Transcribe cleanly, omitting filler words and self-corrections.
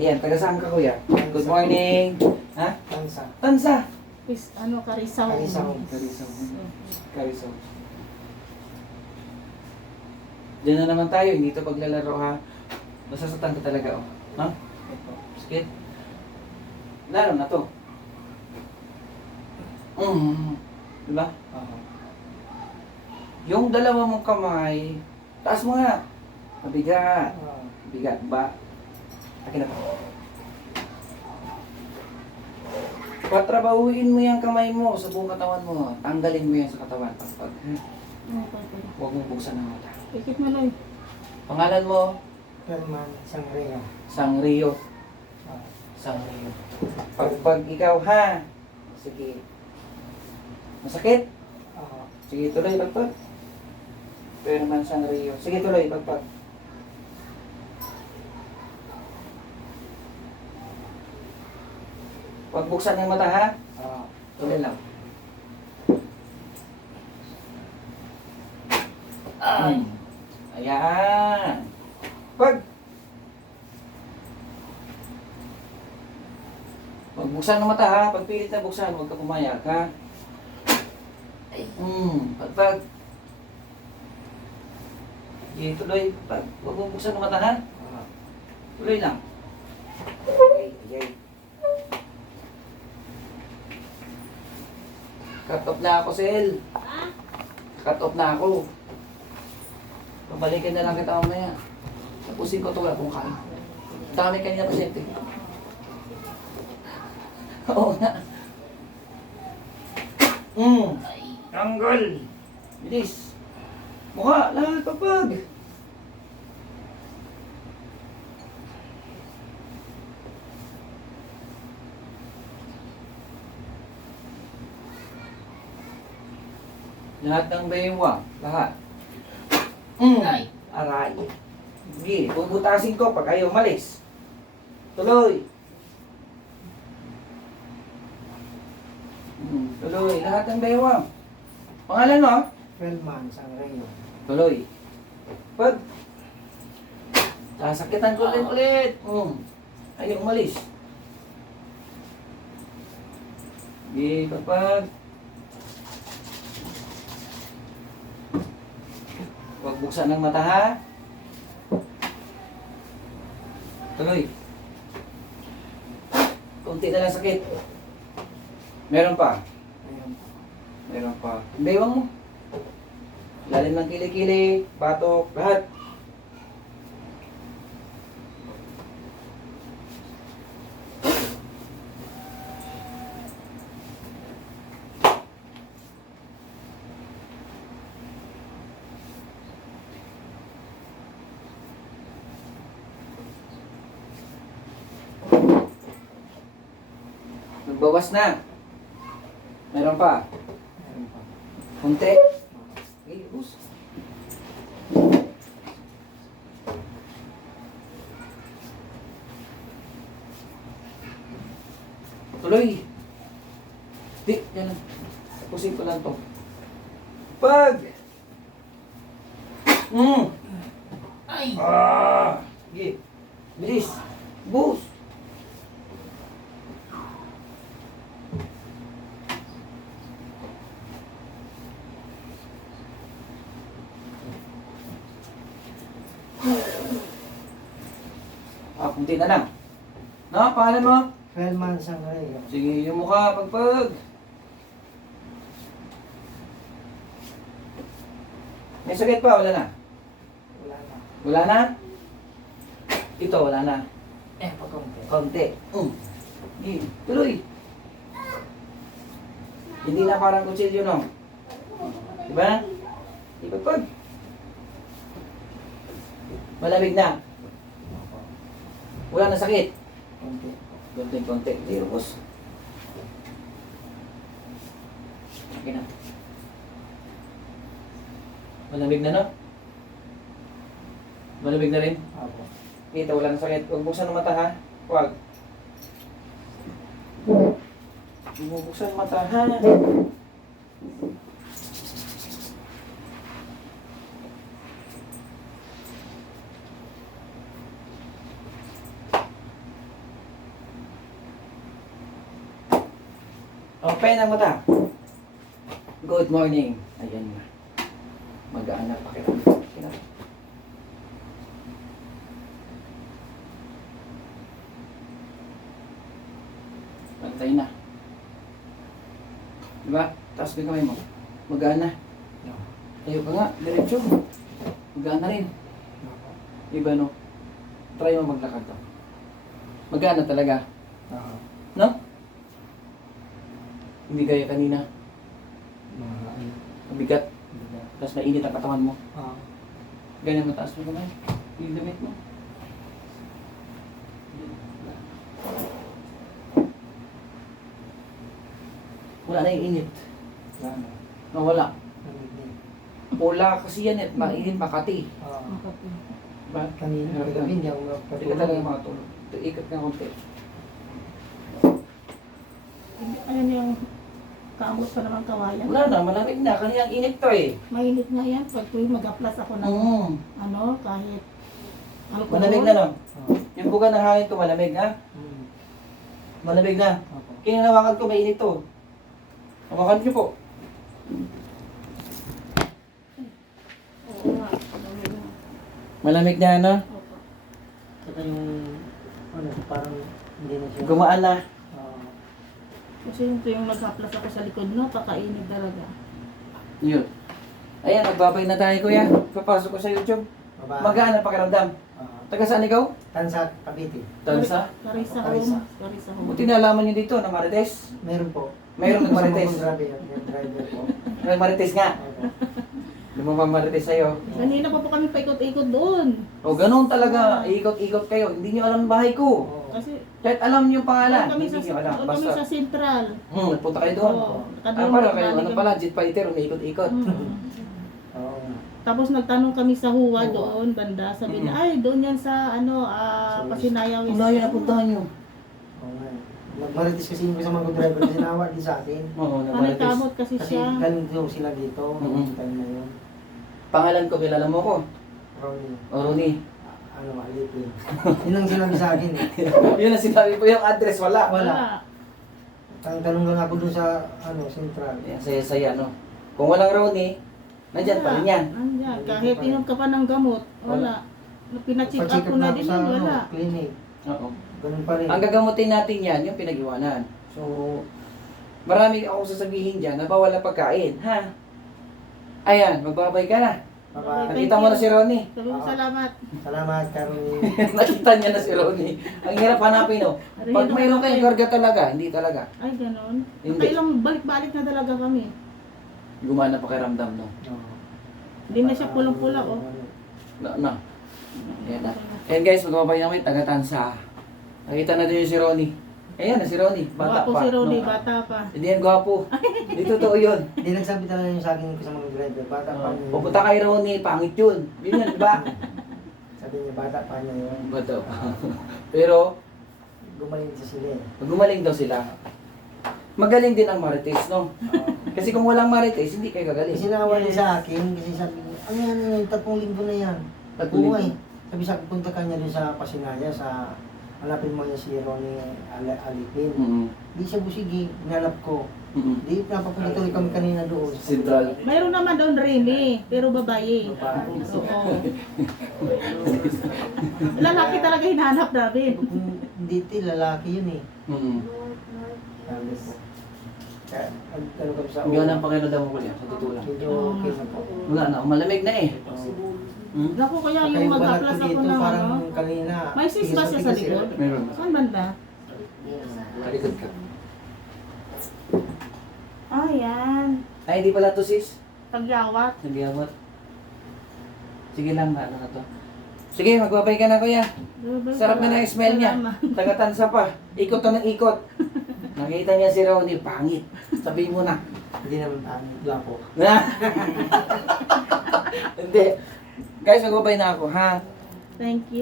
Yan, taga saan ka kuya? Good morning. Ha? Tansa. Tansa. Karisaw. Karisaw. Karisaw. Diyan na naman tayo, hindi ito paglalaro ha. Masasatan ka talaga oh. Ha? Ito. Sakit. Lalo na to. Diba? Oo. Yung dalawa mong kamay, taas mo nga. Mabigat. Bigat ba? Akin na to. Patrabahuin mo yung kamay mo sa buong katawan mo. Tanggalin mo yan sa katawan. Pag huwag mong buksan ang mata. Ikit mo lang. Pangalan mo? Herman Sangria. Sangrio. Sangrio. Pag ikaw ha. Sige. Masakit? Oo. Sige tuloy pagpag. Pero naman Sangrio. Sige tuloy pagpag. Huwag buksan yung mata ha. Oo. Tuloy lang. Ayan. Pag buksan ng mata ha. Pag pilit na buksan, huwag ka pumayag ha. Pag. Sige, tuloy. Pag huwag mong buksan ng mata ha. Tuloy lang. Okay. Cut off na ako, Sel. Cut off na ako. Pabalikan na lang kita mamaya. Tapusin ko ito wala kung kain. Dami kanina pasyente. Oo nga. Tanggal. Bilis. Mukha, lahat papag. Lahat ng baywang. Lahat. Aray. Sige, bubutasin ko pag ayaw malis. Tuloy. Tuloy. Lahat ng baywang. Pangalan mo? Herman Sangria. Tuloy. Pag. Sasakitan ko ulit. Ayaw malis. Sige, pag. Huwag buksan ng mata ha. Tuloy. Kunti na lang sakit. Meron pa. Ayun. Meron pa. Baywang mo. Lalim ng kilikili, batok, lahat. Nagbawas na. Meron pa. Ayun pa. Kunti. Okay, bus. Tuloy. Di, yan lang. Tapusin ko lang to. Pag! Ay! Sige. Bilis. Bus. Kunti na lang. No, pangalan mo? Herman Sangria. Sige, yung mukha, pagpag. May sakit pa, wala na? Wala na. Wala na? Ito, wala na. Pagkunti. Konti. Sige, tuloy. Hindi na parang kutsilyo, no? Diba? Ipagpag. Malamig na. Wala na sakit. Kunti. Konti. Zero, boss. Okay na. Malamig na, no? Malamig na rin. Opo. Kita, wala na sakit. Huwag buksan ang mata, ha? Huwag. Huwag mo buksan ang mata, ha? Open ang mata. Good morning. Ayan na. Magaan na pakiramdam. Pantay na. Diba? Taas ko yung kamay mo. Magaan na. Ayaw ka nga. Diretso. Magaan na rin. Iba no? Try mo maglakad to. Magaan na talaga. Oo. No? Hindi gaya kanina. Mabigat. Tapos mainit ang katawan mo. Oo. Ganyan mataas mo kamay. Yung damit mo. Wala na yung init. Wala na. Nawala. Namilig. Wala kasi yan eh. Mainit Makati. Oo. Diba? Kanina, kagabi, hindi ako Hindi ka talaga makatulog. Ikot ka konti. Ayan yung kamot pa naman kawayan. Wala na, malamig na. Kanina ang init to eh. Mainit nga yan. Pag tuwing mag-aplas ako ng ano, kahit alcohol. Malamig na no? Oo. Yung buga ng hangin ko malamig ha? Mm. Malamig na. Opo. Kinalawakan ko mainit to. Hawakan niyo po. Oo nga. Malamig na. Malamig na ano? Opo. Saka yung, ano, parang hindi na siya. Gumaan na. Oo. Kasi yung tuwing mag-aplas ako sa likod, no, pakainit talaga. Yun. Ayan, magbabay na tayo kuya. Papasok ko sa YouTube. Baba. Magaan ang pakiramdam. Oo. Taga saan ikaw? Tansa, Cavite. Tansa? Karisa Karisa. home. Karisa home. Buti nalaman niyo dito na Marites. Meron po. Mayroon ng Marites. Kasama kong driver po. May Marites nga. Opo. Lumabang Marites sa'yo. Kanina pa po kami paikot-ikot doon. O ganun talaga. Ikot-ikot kayo. Hindi niyo alam ang bahay ko. Oo. Kasi Kahit alam niyo yung pangalan. doon kami Hindi sa, niyo alam. doon kami Basta. sa Central. Nagpunta kayo doon. Oo. Para kayo, ano pala, jet fighter, umiikot-ikot. Oo. Tapos nagtanong kami sa Huwa Huwa. doon, banda. Sabi niya, Mm. ay, doon yan sa, ano, Sa- Pasinayaw. Kung na yun napuntahan niyo. Oo nga. Nagmarites kasi yung kasama kong driver kasi nawa din sa akin. Oo, na Panay Marites. kamot kasi Kasi siya. galing daw sila dito. Mm-mm. Time na yun. Pangalan ko, kilala mo ko. Ronnie. O, Ronnie. Ano, alipin. Yun ang sinabi sa akin eh. Yun ang sinabi ko, yung address wala. Wala. Tanong lang ako dun sa, ano, central. Yan, saya-saya, no? Kung walang Ronnie, nandyan pa rin yan. Andyan. Kahit inom ka pa ng gamot, wala. Pina-check up Pa-check ko up na ako din sa, yun, ano, wala. clinic. Oo. Ganun pa rin. Ang gagamutin natin yan, yung pinag-iwanan. So, marami akong sasabihin dyan na bawal ang pagkain, ha? Ayan, magbabay ka na. Bye-bye. Nakita mo na si Ronnie. Sabi ko, salamat. Salamat, Caroline. Nakita niya na si Ronnie. Ang hirap hanapin, no? Pag mayroon kayong karga talaga, hindi talaga. Ay, ganon. Hindi. Nakailang balik-balik na talaga kami. Gumana pakiramdam, no? Oo. Hindi na siya pulang-pula, oh. Na. Ayan na. Ayan guys, magbabay namin, taga-Tansa. Nakita na din yung si Ronnie. Ayan na si Ronnie, bata Gwapo pa. si Ronnie, no? bata pa. Hindi yan gwapo. Hindi totoo yun. Hindi nagsabi talaga yun sa akin yung kasama kong driver. Bata pa niya. Pupunta kay Ronnie, pangit yun. Yun yan, di ba? Sabi niya, bata pa niya yun. Bata pa. Pero, Gumaling sa sila eh. gumaling daw sila. Magaling din ang Marites, no? Oo. Kasi kung walang Marites, hindi kayo gagaling. Kasi nawa niya sa akin, kasi sabi niya, ano yan, 3 linggo na yan. Tatlong linggo? Oo, eh. Sabi sa punta ka niya rin sa Pasinaya, sa hanapin mo niya si Ronnie Alipin. Di siya busigi, hinanap ko. Di, napapunta tuloy kami kanina doon. Central. Mayroon naman doon Rene, pero babae. Babae. Oo. Lalaki talaga hinahanap namin. Kung hindi ti, lalaki yun eh. Mm-hmm. Sabi ko. Kaya, ano kami sa Hanggang ang pakiramdam mo ko yan, sa totoo lang. Medyo okay na po. Wala na, malamig na eh. Hmm? Naku, kaya Kaya yung yung balat mag-aplas ko ako dito, ng parang ano. kanina. May sis ba siya sa tigas-tigas likod? eh. Meron. Saan banda? Talikod ka. Ah, yan. Ay, hindi pala to sis. Pagyawat. Nagyawat. Sige lang, ano na to. Sige, magbabay ka na kuya. Sarap na ng smell niya. Taga-Tansa pa. Ikot na ng ikot. Nakita niya si Ronnie, pangit. Sabihin mo na. Hindi naman tayo, gwapo. Hindi. Guys, magbabay na ako, ha? Thank you.